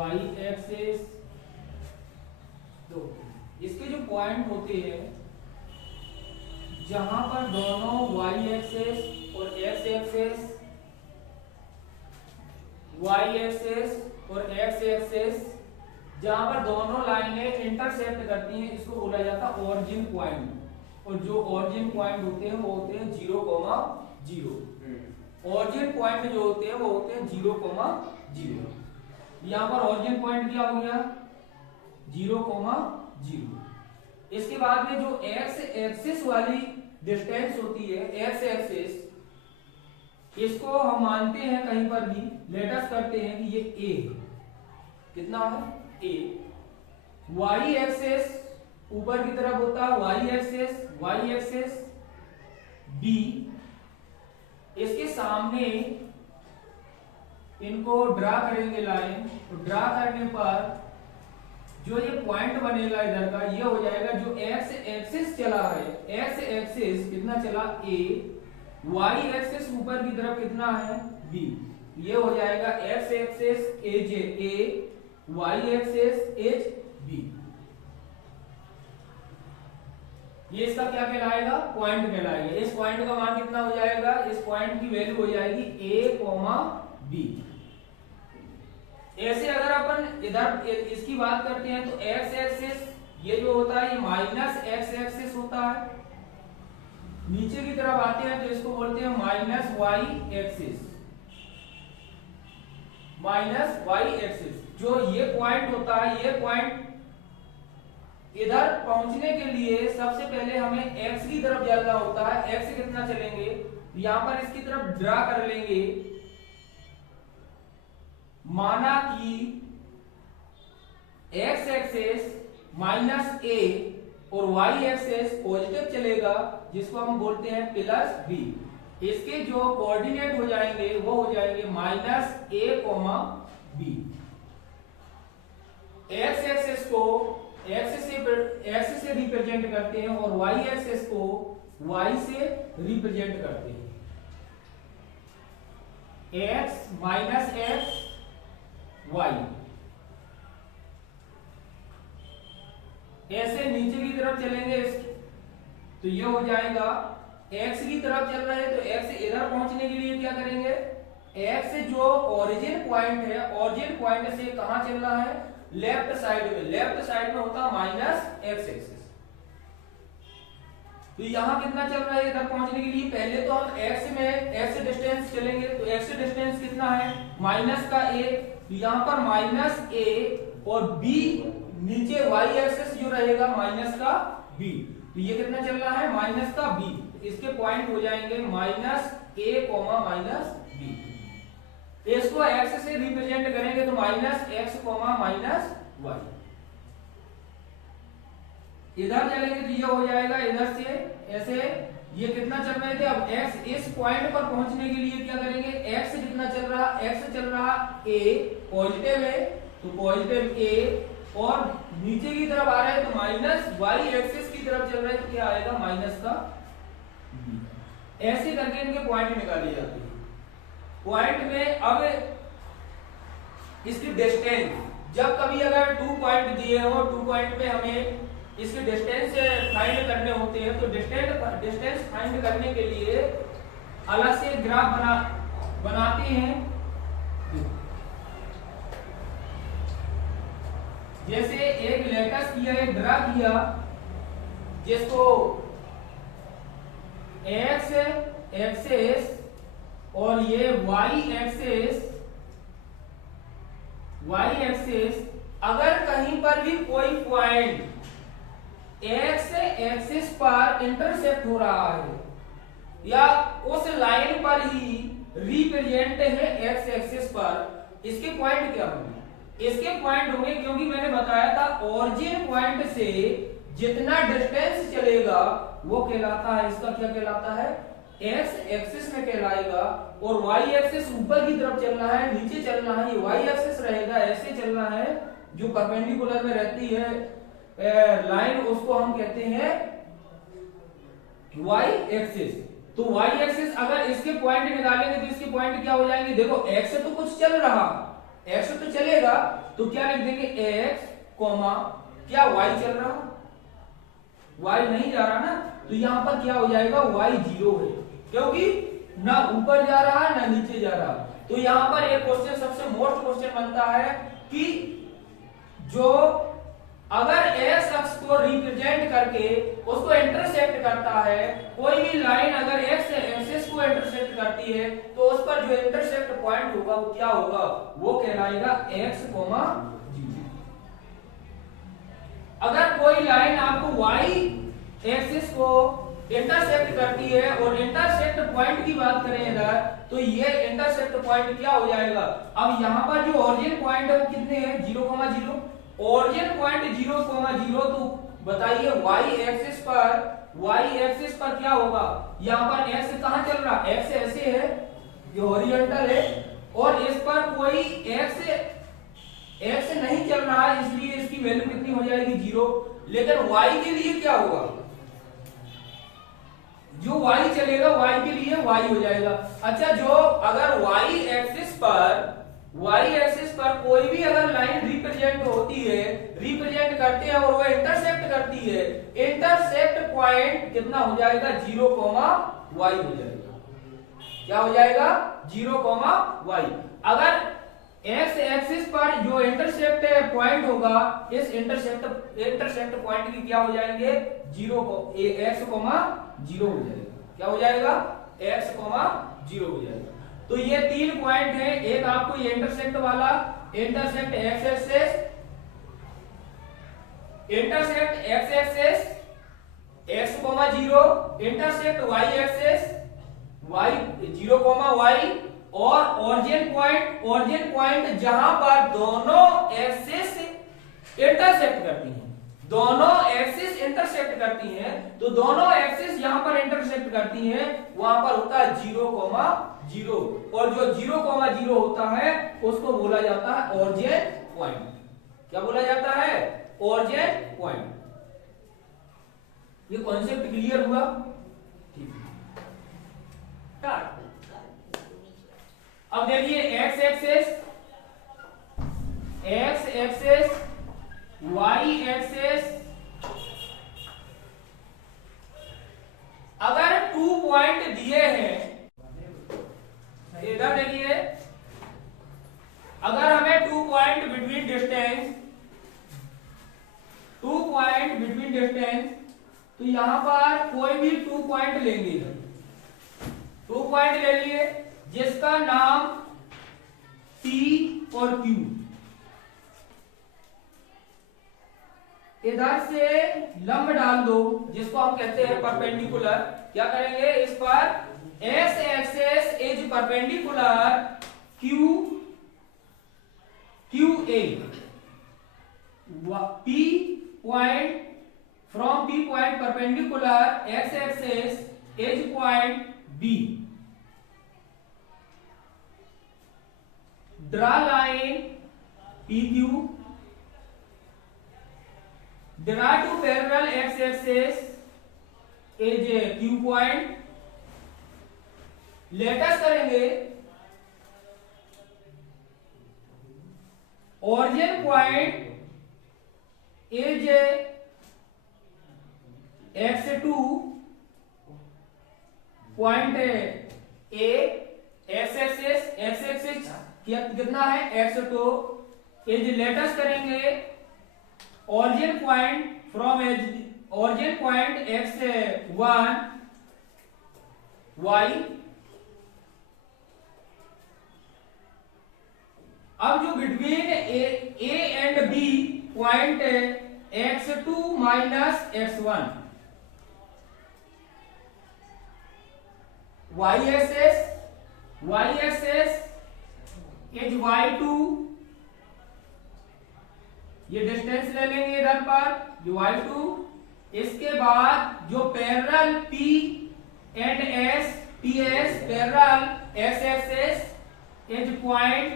Y axis, तो इसके जो पॉइंट होते हैं जहां पर दोनों वाई एक्सिस और एक्स एक्सिस, वाई एक्सिस और एक्स एक्सिस जहां पर दोनों लाइनें इंटरसेक्ट करती हैं, इसको बोला जाता है ओरिजिन पॉइंट। और जो ओरिजिन पॉइंट होते हैं वो होते हैं 0,0। ओरिजिन पॉइंट जो होते हैं वो होते हैं 0,0। यहां पर ओरिजिन पॉइंट क्या हो गया 0,0। इसके बाद में जो एक्स एक्सिस वाली डिस्टेंस होती है, एक्स एक्सिस, इसको हम मानते हैं कहीं पर भी, लेटस करते हैं कि ये ए कितना है ए। वाई एक्सिस ऊपर की तरफ होता है वाई एक्सिस बी। इसके सामने इनको ड्रा करेंगे लाइन, तो ड्रा करने पर जो ये पॉइंट बनेगा इधर का, ये हो जाएगा जो एक्स एक्सिस चला है, एक्स एक्सिस कितना चला ए, वाई एक्सिस ऊपर की तरफ कितना है बी, ये हो जाएगा X axis as A, Y axis as B. ये इसका क्या कहलाएगा पॉइंट कहलाएगा। इस पॉइंट का मान कितना हो जाएगा, इस पॉइंट की वैल्यू हो जाएगी ए कॉमा बी। ऐसे अगर अपन इधर इसकी बात करते हैं तो एक्स एक्सिस ये जो होता है ये माइनस एक्स एक्सिस होता है, नीचे की तरफ आते हैं तो इसको बोलते हैं minus Y axis, minus Y axis. जो ये पॉइंट होता है, ये पॉइंट इधर पहुंचने के लिए सबसे पहले हमें एक्स की तरफ जाना होता है। एक्स कितना चलेंगे, यहां पर इसकी तरफ ड्रा कर लेंगे, माना कि एक्स एक्सिस माइनस ए और वाई एक्सिस पॉजिटिव चलेगा, जिसको हम बोलते हैं प्लस बी। इसके जो कोऑर्डिनेट हो जाएंगे वो हो जाएंगे minus A comma B. X axis को एक्स से रिप्रेजेंट करते हैं और वाई एक्सिस को वाई से रिप्रेजेंट करते हैं। एक्स माइनस एक्स वाई, ऐसे नीचे की तरफ चलेंगे तो ये हो जाएगा एक्स की तरफ चल रहा है तो एक्स इधर पहुंचने के लिए क्या करेंगे, एक्स जो ओरिजिन पॉइंट है, ओरिजिन पॉइंट से कहां चल रहा है लेफ्ट साइड में, लेफ्ट साइड में होता माइनस एक्स एक्सिस। तो यहां कितना चल रहा है इधर पहुंचने के लिए, पहले तो हम एक्स में एक्स डिस्टेंस चलेंगे तो एक्स डिस्टेंस कितना है माइनस का ए, तो यहां पर माइनस ए और बी नीचे वाई एक्सिस जो रहेगा माइनस का बी, तो ये कितना चल रहा है माइनस का बी। इसके पॉइंट हो जाएंगे minus A comma minus B. इसको एक्स से रिप्रेजेंट करेंगे तो minus X comma minus Y. इधर चलेंगे तो ये हो जाएगा इधर से ऐसे, ये कितना चल रहे थे, अब एक्स इस पॉइंट पर पहुंचने के लिए क्या करेंगे, एक्स कितना चल रहा, एक्स चल रहा ए, पॉजिटिव है तो पॉजिटिव ए, और नीचे की तरफ आ रहा है तो माइनस वाई एक्सिस की तरफ चल रहा है तो क्या आएगा माइनस का बी। ऐसे करके इनके पॉइंट निकाले जाते हैं। पॉइंट में अब इसकी डिस्टेंस, जब कभी अगर 2 पॉइंट दिए हो, 2 पॉइंट में हमें इसकी डिस्टेंस फाइंड करने होते हैं तो डिस्टेंस फाइंड करने के लिए अलग से ग्राफ बनाते हैं। जैसे एक लेटस किया, एक ड्रा किया, जिसको एक्स एक्सिस और ये वाई एक्सिस, अगर कहीं पर भी कोई पॉइंट एक्स एक्सिस पर इंटरसेक्ट हो रहा है या उस लाइन पर ही रिप्रेजेंट है एक्स एक्सिस पर, इसके पॉइंट क्या होंगे, इसके पॉइंट होंगे, क्योंकि मैंने बताया था ओरिजिन पॉइंट से जितना डिस्टेंस चलेगा वो कहलाता है, इसका क्या कहलाता है एक्स एक्सिस में कहलाएगा। और वाई एक्सिस ऊपर की तरफ चलना है, नीचे चलना है, ये वाई एक्सिस रहेगा, ऐसे चलना है जो परपेंडिकुलर में रहती है लाइन, उसको हम कहते हैं वाई एक्सिस। तो वाई एक्सिस अगर इसके पॉइंट निकालेंगे तो इसके पॉइंट क्या हो जाएंगे, देखो एक्स से तो कुछ चल रहा, एक्स तो चलेगा, तो क्या लिख देंगे एक्स कॉमा क्या वाई चल रहा, वाई नहीं जा रहा ना, तो यहां पर क्या हो जाएगा वाई 0 है, क्योंकि ना ऊपर जा रहा ना नीचे जा रहा। तो यहां पर एक क्वेश्चन सबसे मोस्ट क्वेश्चन बनता है कि जो अगर एक्स अक्ष को रिप्रेजेंट करके उसको इंटरसेक्ट करता है, कोई भी लाइन अगर एक्स एक्सिस को इंटरसेक्ट करती है, तो उस पर जो इंटरसेक्ट पॉइंट होगा वो क्या होगा, वो कहलाएगा एक्स कोमा 0। अगर कोई लाइन आपको वाई एक्सिस को इंटरसेक्ट करती है और इंटरसेक्ट पॉइंट की बात करें इधर, तो ये इंटरसेक्ट पॉइंट क्या हो जाएगा, अब यहां पर जो ओरिजिन पॉइंट है वो कितने हैं 0,0, ओरिजिन पॉइंट 0,0, तो बताइए वाई एक्सिस पर क्या होगा, यहां पर एक्स कहां चल रहा, एक्स ऐसे है जो हॉरिजॉन्टल है, और इस पर कोई एक्स नहीं चल रहा है, इसलिए इसकी वैल्यू कितनी हो जाएगी 0। लेकिन वाई के लिए क्या होगा, जो y चलेगा y के लिए y हो जाएगा। अच्छा, जो अगर y एक्सिस पर कोई भी अगर लाइन रिप्रेजेंट होती है, रिप्रेजेंट करते हैं और वो इंटरसेक्ट करती है, इंटरसेक्ट पॉइंट कितना हो जाएगा 0,y हो जाएगा, क्या हो जाएगा 0,y। अगर x एक्सिस पर जो इंटरसेक्ट पॉइंट होगा, इस इंटरसेक्ट पॉइंट की क्या हो जाएंगे 0 x, 0 हो जाएगा, क्या हो जाएगा x, 0 हो जाएगा। तो ये 3 पॉइंट है, एक आपको ये इंटरसेक्ट वाला, intersect x axis, intersect x axis x, 0, intersect y axis y 0,y, और ओरिजिन पॉइंट जहां पर दोनों एक्सिस इंटरसेक्ट करती हैं, दोनों एक्सिस इंटरसेक्ट करती हैं, तो दोनों एक्सिस यहां पर इंटरसेक्ट करती हैं, वहां पर होता है 0,0, और जो 0,0 होता है उसको बोला जाता है ओरिजिन पॉइंट। क्या बोला जाता है, ओरिजिन पॉइंट। ये कॉन्सेप्ट क्लियर हुआ, ठीक है। अब देखिए x एक्सिस, y एक्सिस, अगर 2 पॉइंट दिए हैं, इधर देखिए, अगर हमें 2 पॉइंट बिटवीन डिस्टेंस, तो यहां पर कोई भी 2 पॉइंट लेंगे, 2 पॉइंट ले लिए जिसका नाम P और Q, इधर से लंब डाल दो जिसको हम कहते हैं परपेंडिकुलर। क्या करेंगे, इस पर x axis is perpendicular QA, P point, from P point perpendicular x axis is point B। Draw line PQ, draw two parallel x-axis is a Q point। Latest करेंगे, origin point is x2 point A, x-axis कितना है x2 is, latest करेंगे origin point from origin point x1 y। अब जो between A and B point x2 minus x1, y axis is y2, ये distance ले लेंगे इधर पर जो y2। इसके बाद जो parallel P and S, PS parallel S axis is point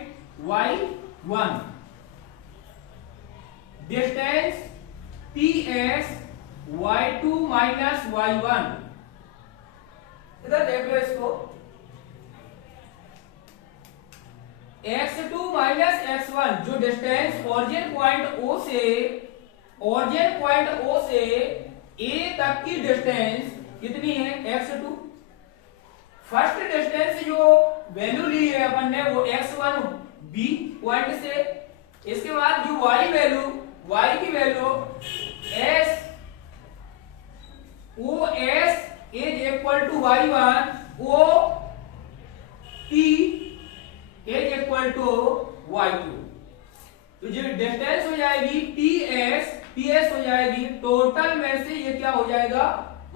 y1, distance PS y2 minus y1। इधर देख लो इसको, x2 माइनस x1 जो डिस्टेंस ओरिजिन पॉइंट O से A तक की डिस्टेंस कितनी है x2। फर्स्ट डिस्टेंस जो वैल्यू ली है अपन ने वो x1 B पॉइंट से। इसके बाद जो y की value s OS is equal to y1 O T is equal to y2। तो जो डिस्टेंस हो जाएगी ps हो जाएगी, टोटल में से ये क्या हो जाएगा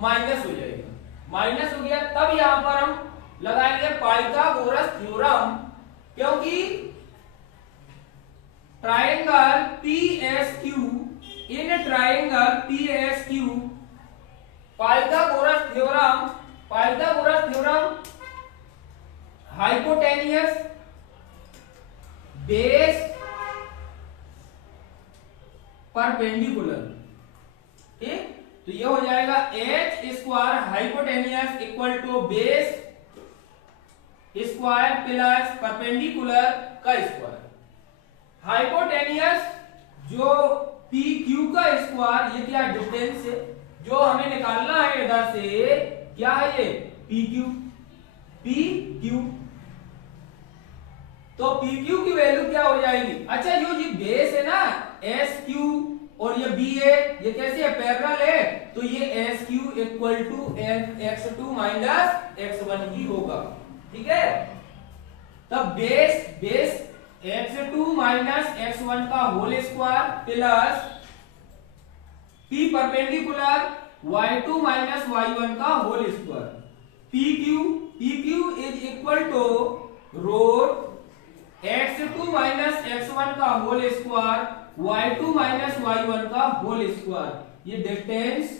माइनस हो जाएगा। माइनस हो गया तब यहां पर हम लगाएंगे पाइथागोरस थ्योरम, क्योंकि triangle PSQ in triangle PSQ Pythagoras theorem hypotenuse base perpendicular, ठीक। तो ये हो जाएगा h square hypotenuse equal to base square plus perpendicular का स्क्वायर। हाइपोटेनियस जो PQ का स्क्वायर, ये क्या डिस्टेंस है जो हमें निकालना है इधर से, क्या है ये PQ। तो PQ की वैल्यू क्या हो जाएगी। अच्छा जो ये बेस है ना SQ और ये B है, ये कैसे है पैरेलल है, तो ये SQ equal to x2 minus x1 ही होगा, ठीक है। तब बेस x2 माइनस x1 का whole square plus P perpendicular y2 minus y1 का whole square. PQ is equal to root x2 minus x1 का whole square y2 minus y1 का whole square. ये डिस्टेंस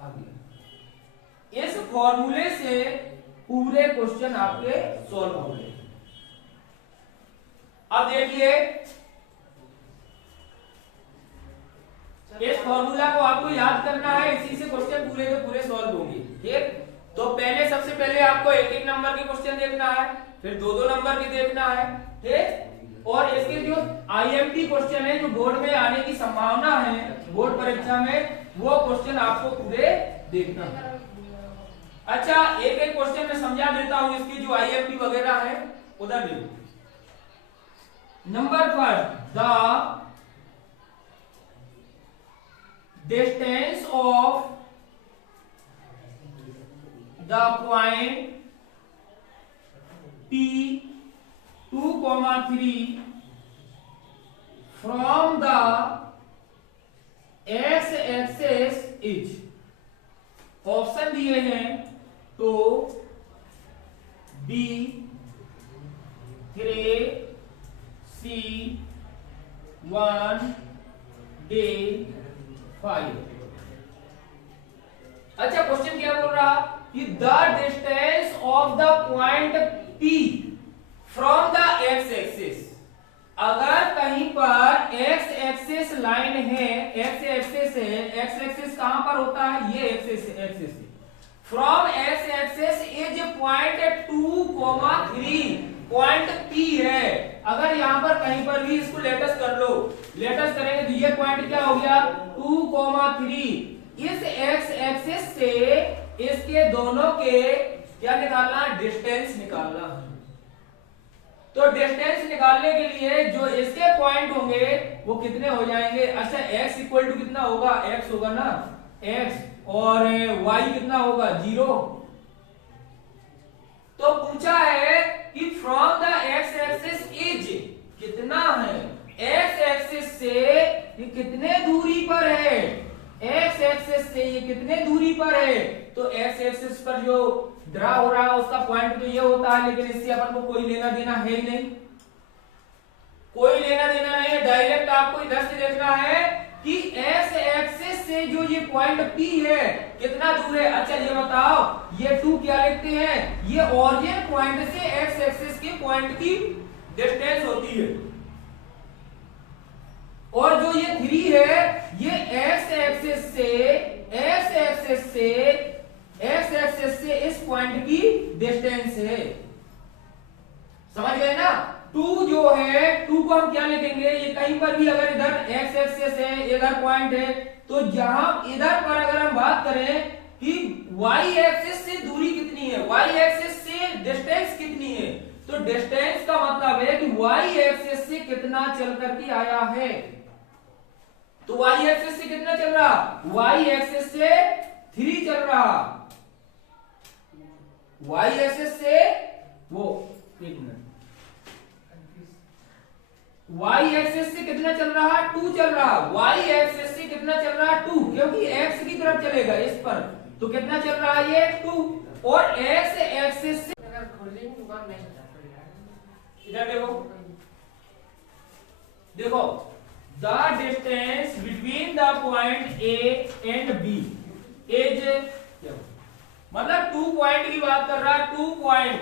आ गया। इस फॉर्मूले से पूरे क्वेश्चन आपके सॉल्व हो गए। अब देखिए इस फॉर्मूला को आपको याद करना है, इसी से क्वेश्चन पूरे के पूरे सॉल्व होंगे, ठीक। तो सबसे पहले आपको एक नंबर के क्वेश्चन देखना है, फिर दो नंबर के देखना है, ठीक। और इसके जो IMP क्वेश्चन है जो बोर्ड में आने की संभावना है बोर्ड परीक्षा में, वो क्वेश्चन आपको पूरे देखना है। अच्छा एक क्वेश्चन में समझा देता हूं, इसकी जो IMP वगैरह है उधर देखो। Number first, the distance of the point P2, 3 from the x axis is, option दिए हैं तो B 3 C 1 D 5। अच्छा क्वेश्चन क्या बोल रहा कि the distance of the point P from the x axis, अगर कहीं पर x एक्सिस लाइन है, x एक्सिस है, x एक्सिस कहां पर होता है, ये एक्सिस है, from x axis is point 2, 3 point P है। अगर यहां पर कहीं पर भी इसको लेटस कर लो, लेटस करेंगे तो ये पॉइंट क्या हो गया 2, 3। इस x एक्सिस से इसके दोनों के क्या निकालना, डिस्टेंस निकालना है। तो डिस्टेंस निकालने के लिए जो इसके पॉइंट होंगे वो कितने हो जाएंगे। अच्छा x इक्वल टू कितना होगा, x होगा ना x, और y कितना होगा 0। तो पूछा है कि from the x axis is कितना है, x एक्सिस से ये कितने दूरी पर है, x एक्सिस से ये कितने दूरी पर है। तो x एक्सिस पर जो ड्रा हो रहा है उसका पॉइंट तो ये होता है, लेकिन इससे अपन को कोई लेना देना है ही नहीं, कोई लेना देना नहीं है। डायरेक्ट आपको इधर से देखना है कि x एक्सिस से जो ये पॉइंट P है कितना दूर है। अच्छा ये बताओ ये 2 क्या लिखते हैं, ये ओरिजिन पॉइंट से x एक्सिस के पॉइंट की डिस्टेंस होती है, और जो ये 3 है ये x एक्सिस से इस पॉइंट की डिस्टेंस है। समझ गए ना। 2 जो है 2 को हम क्या लिखेंगे, ये कहीं पर भी अगर इधर x एक्सिस है, इधर पॉइंट है, तो जहां इधर पर अगर हम बात करें कि y एक्सिस से दूरी कितनी है, y एक्सिस से डिस्टेंस कितनी है, तो डिस्टेंस का मतलब है कि y एक्सिस से कितना चल करके आया है। तो y एक्सिस से कितना चल रहा, y एक्सिस से 3 चल रहा, y एक्सिस से वो, एक मिनट, y एक्सिस से कितना चल रहा, 2 चल रहा, y एक्सिस से कितना चल रहा, 2, क्योंकि x की तरफ चलेगा इस पर, तो कितना चल रहा है ये 2, और x एक्सिस से इधर देखो, देखो the distance between the point A and B is, मतलब 2 पॉइंट की बात कर रहा है, 2 point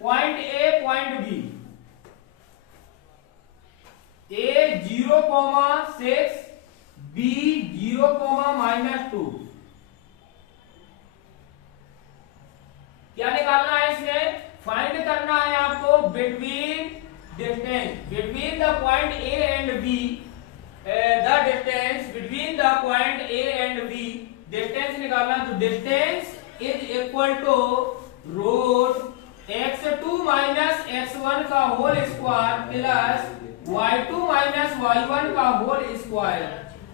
A point B, A 0,6 B 0,-2, क्या निकालना है इसमें, फाइंड करना है आपको between distance between the point A and B, the distance between the point A and B, distance निकालना, तो distance is equal to root x2 minus x1 का whole square plus y2 minus y1 का whole square.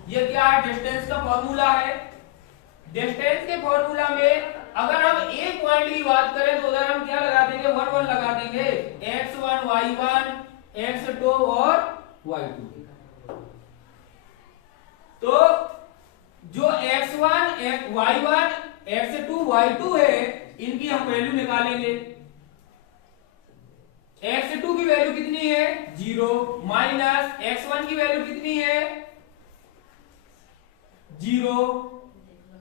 ये क्या है, distance का formula है। Distance के फॉर्मूला में अगर हम एक पॉइंट की बात करें तो उधर हम क्या लगा देंगे, 1 1 लगा देंगे, x1 y1 x2 और y2। तो जो x1 y1 x2 y2 है, इनकी हम वैल्यू निकालेंगे। x2 की वैल्यू कितनी है, 0, माइनस x1 की वैल्यू कितनी है, 0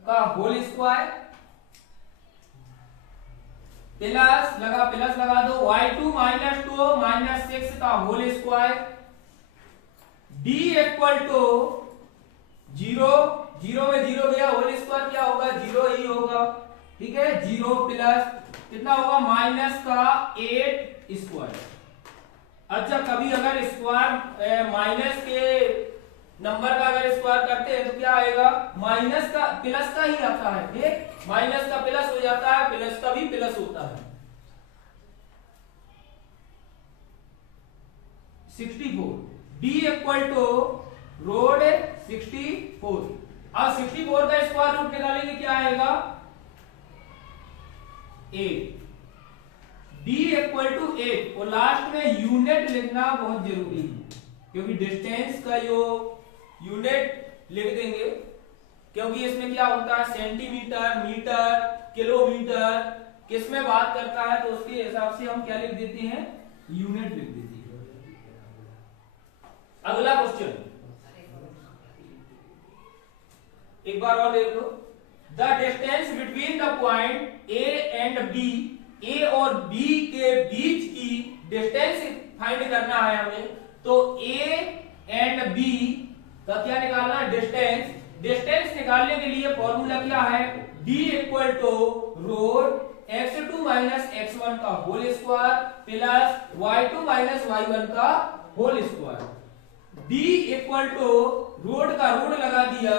का होल स्क्वायर, प्लस लगा दो, y2 माइनस 2 माइनस 6 का whole square, d equal to 0, 0 में 0 गया, होल स्क्वायर क्या होगा, 0 ही होगा, ठीक है, 0 प्लस कितना होगा, माइनस का 8 स्क्वायर। अच्छा, कभी अगर स्क्वायर माइनस के नंबर का अगर स्क्वायर करते हैं तो क्या आएगा, माइनस का प्लस का ही आता है, ठीक, माइनस का प्लस हो जाता है, प्लस का भी प्लस होता है। 64, d इक्वल टू रोड 64, अब 64 का स्क्वायर रूट निकालेंगे, क्या आएगा, 8, d इक्वल टू 8, और लास्ट में यूनिट लिखना बहुत जरूरी है, क्योंकि डिस्टेंस का जो यूनिट लिख देंगे, क्योंकि इसमें क्या होता है, सेंटीमीटर, मीटर, किलोमीटर, किस में बात करता है, तो उसके हिसाब से हम क्या लिख देते हैं, यूनिट लिख देते हैं। अगला क्वेश्चन एक बार और देख लो, the distance between the point A and B, A और B के बीच की डिस्टेंस फाइंड करना है हमें, तो A एंड B का क्या निकालना है, डिस्टेंस। डिस्टेंस निकालने के लिए फॉर्मूला क्या है, d equal to root x2 minus x1 का whole square plus y2 minus y1 का whole square. d equal to root का रूट लगा दिया,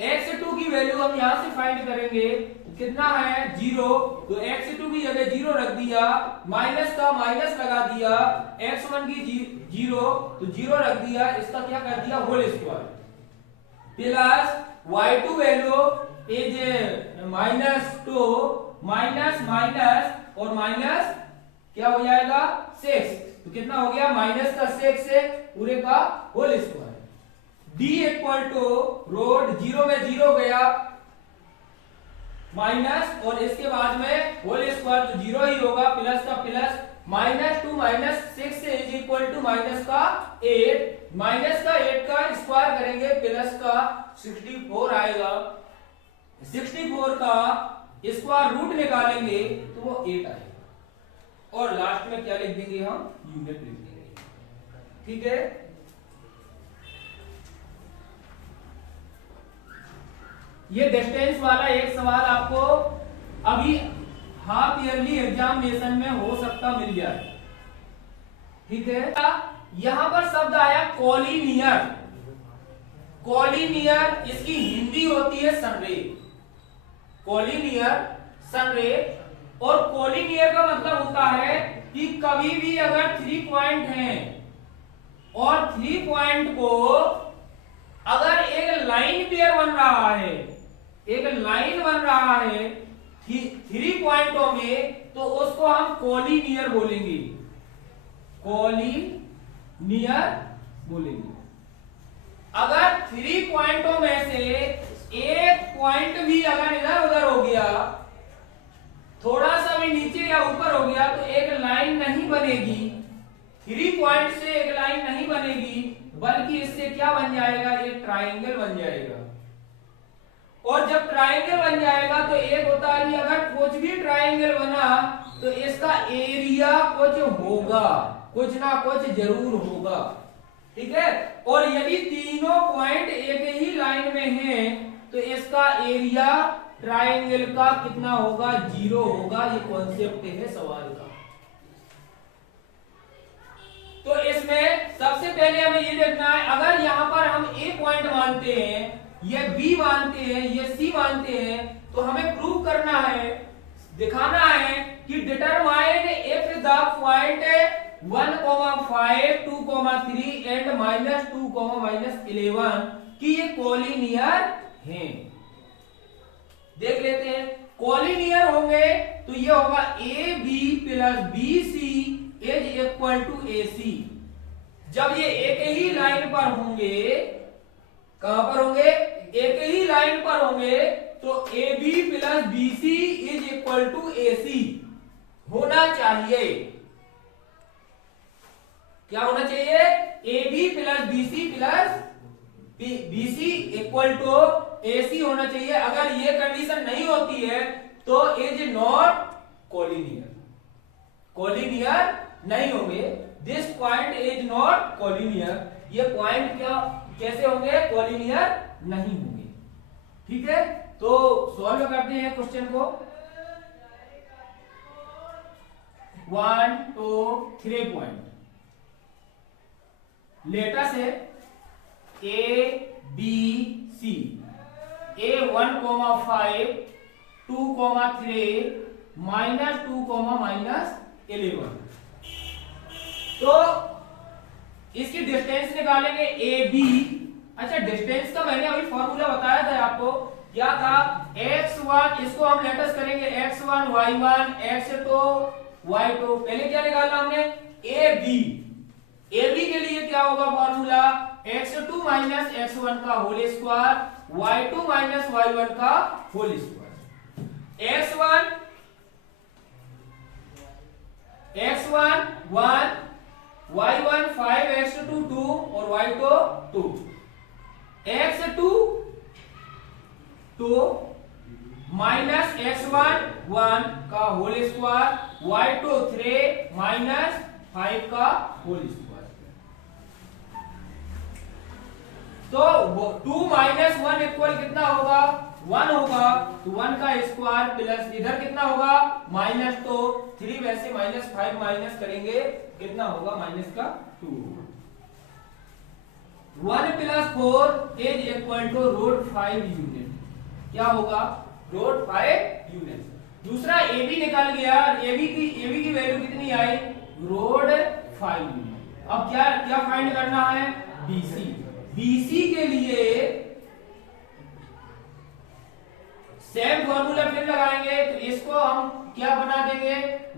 x2 की वैल्यू हम यहां से फाइंड करेंगे, कितना है, 0, तो x2 की जगह 0 रख दिया, माइनस का माइनस लगा दिया, x1 की 0, तो 0 रख दिया, इसका क्या कर दिया, whole square, plus y2 value is -2, minus minus और माइनस क्या हो जाएगा, 6, तो कितना हो गया, माइनस का 6 से पूरे का whole square. d equal to root 0 में 0 गया, माइनस और इसके बाद में होल स्क्वायर, तो 0 ही होगा, प्लस का प्लस, -2 माइनस 6 से इज इक्वल टू माइनस का 8, माइनस का 8 का स्क्वायर करेंगे, प्लस का 64 आएगा, 64 का स्क्वायर रूट निकालेंगे तो वो 8 आएगा, और लास्ट में क्या लिख देंगे हम, यूनिट लिख देंगे, ठीक है। ये डिस्टेंस वाला एक सवाल आपको अभी हाफ ईयरली एग्जामिनेशन में हो सकता मिल जाए, ठीक है। यहां पर शब्द आया कॉलिनियर। कॉलिनियर इसकी हिंदी होती है संरेख। कॉलिनियर संरेख। और कॉलिनियर का मतलब होता है कि कभी भी अगर 3 पॉइंट हैं और 3 पॉइंट को अगर एक लाइन पेयर बन रहा है, एक लाइन बन रहा है 3 पॉइंटों में, तो उसको हम कॉलिनियर बोलेंगे। कॉलिनियर बोलेंगे। अगर 3 पॉइंटों में से एक पॉइंट भी अगर इधर उधर हो गया, थोड़ा सा भी नीचे या ऊपर हो गया, तो एक लाइन नहीं बनेगी। 3 पॉइंट से एक लाइन नहीं बनेगी, बल्कि इससे क्या बन जाएगा, एक ट्रायंगल बन जाएगा। और जब ट्रायंगल बन जाएगा तो एक होता है कि अगर कुछ भी ट्रायंगल बना तो इसका एरिया कुछ होगा, कुछ ना कुछ जरूर होगा। ठीक है। और यदि तीनों पॉइंट एक ही लाइन में हैं तो इसका एरिया ट्रायंगल का कितना होगा, 0 होगा। ये कॉन्सेप्ट है सवाल का। तो इसमें सबसे पहले हमें ये देखना है, अगर यहां पर हम ए पॉइंट मानते हैं, ये बी मानते हैं, ये सी मानते हैं, तो हमें प्रूव करना है, दिखाना है कि determine if the point 1,5, 2,3 and -2, -11 कि ये कॉलिनियर हैं। देख लेते हैं। कॉलिनियर होंगे तो ये होगा A B plus B C is equal to A C. जब ये एक ही लाइन पर होंगे, कहां पर होंगे, एक ही लाइन पर होंगे, तो A B plus B C is equal to A C होना चाहिए। क्या होना चाहिए, A B plus B C plus B C equal to A C होना चाहिए। अगर ये कंडीशन नहीं होती है तो इज नॉट कॉलिनियर। कॉलिनियर नहीं होंगे। This point is not collinear. ये पॉइंट क्या कैसे होंगे, कॉलिनियर नहीं होंगे। ठीक है। तो सॉल्व करते हैं क्वेश्चन को। 1, 2, 3 पॉइंट। लेटर से ए बी सी, ए 1,5, 2,3, -2, -11। तो इसकी डिस्टेंस निकालेंगे ए बी। अच्छा, डिस्टेंस का मैंने अभी फॉर्मूला बताया था आपको, क्या था, x1, इसको हम लेटस करेंगे x1, y1, x2, y2। पहले क्या निकालना हमने, ए बी। ए बी के लिए क्या होगा फॉर्मूला, x2 माइनस x1 का whole square, y2 minus y1 का whole square. x1 1, y1 5, x2 2 और y2 2। x2 2 माइनस x1 1 का होल स्क्वायर, y2 3 माइनस 5 का होल स्क्वायर। तो 2 माइनस 1 इक्वल कितना होगा, 1 होगा। तो 1 का स्क्वायर प्लस इधर कितना होगा, माइनस, तो 3 वैसे -5 माइनस करेंगे कितना होगा, माइनस का 2 होगा। 1 + 4 इज इक्वल टू √5 यूनिट। क्या होगा, √5 यूनिट। दूसरा ए बी निकाल गया, ए बी की वैल्यू कितनी आई, √5 यूनिट। अब क्या फाइंड करना है, बी सी। बीसी के लिए सेम फॉर्मूला फिर लगाएंगे। तो इसको हम क्या बना देंगे,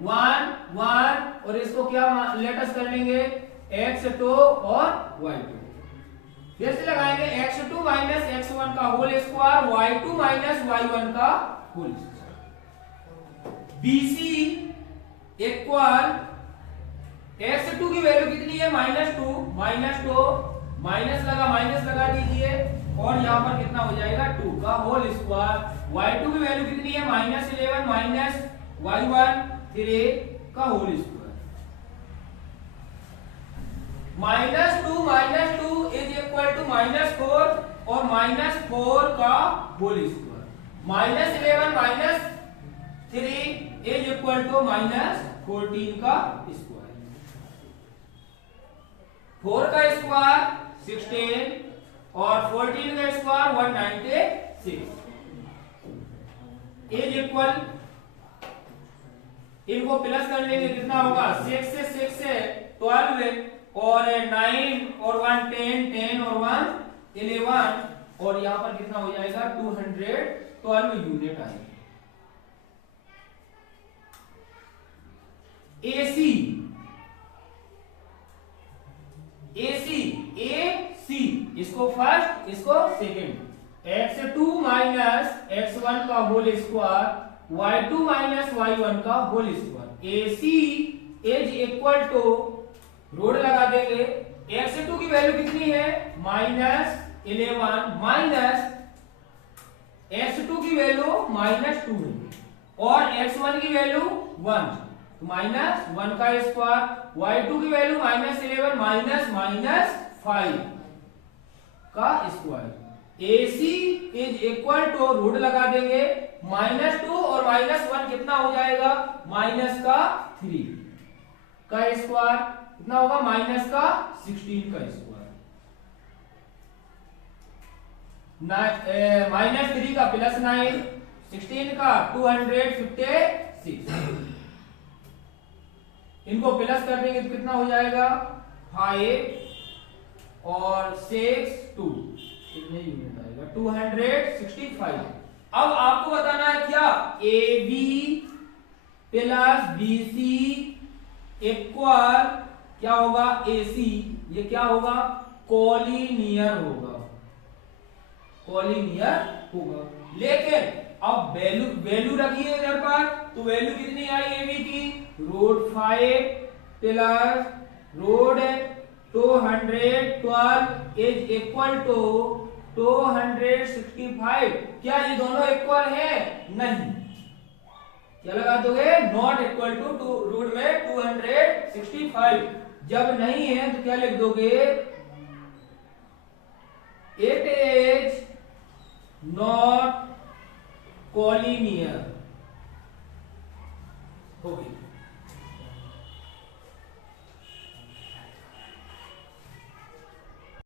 1 1 और इसको क्या लेटस कर लेंगे, x2 और y2। फिर से लगाएंगे x2 माइनस x1 का whole square, y2 minus y1 का whole square. BC equal x2 की वैल्यू कितनी है, -2 माइनस लगा दीजिए, और यहां पर कितना हो जाएगा, 2 का होल स्क्वायर। y2 की वैल्यू कितनी है, -11 माइनस y1 3 का whole square. -2 is equal to -4 और -4 का whole square. -11 minus 3 is equal to -14 का स्क्वायर। 4 का स्क्वायर 16 और 14 का स्क्वायर 196 इज इक्वल, इनको प्लस कर लेंगे कितना होगा 6 से 12 और 9 और 1 10 और 1 11 और यहां पर कितना हो जाएगा 212 यूनिट आएगी। एसी इसको फर्स्ट इसको सेकंड, x2 माइनस x1 का whole square y2 minus y1 का whole square. AC is equal to root लगा देंगे, x2 की वैल्यू कितनी है -11 माइनस x2 की वैल्यू -2 है और x1 की वैल्यू 1 तो -1 का स्क्वायर, y2 की वैल्यू -11 माइनस 5 का square. AC is equal to root लगा देंगे -2 और -1 कितना हो जाएगा -3 का स्क्वायर कितना होगा -16 का स्क्वायर, -3 का +9 16 का 256 इनको प्लस कर देंगे तो कितना हो जाएगा 5 और 6 2 कितने यूनिट आएगा 265। अब आपको बताना है क्या AB प्लस BC इक्वल क्या होगा AC, ये क्या होगा कोलिनियर होगा, लेकिन अब वैल्यू रखिए इधर पर तो वैल्यू कितनी आई AB की √5 प्लस √212 इज इक्वल टू 265। क्या ये दोनों इक्वल है? नहीं। क्या लगा दोगे नॉट इक्वल टू रूट में 265। जब नहीं है तो क्या लिख दोगे 8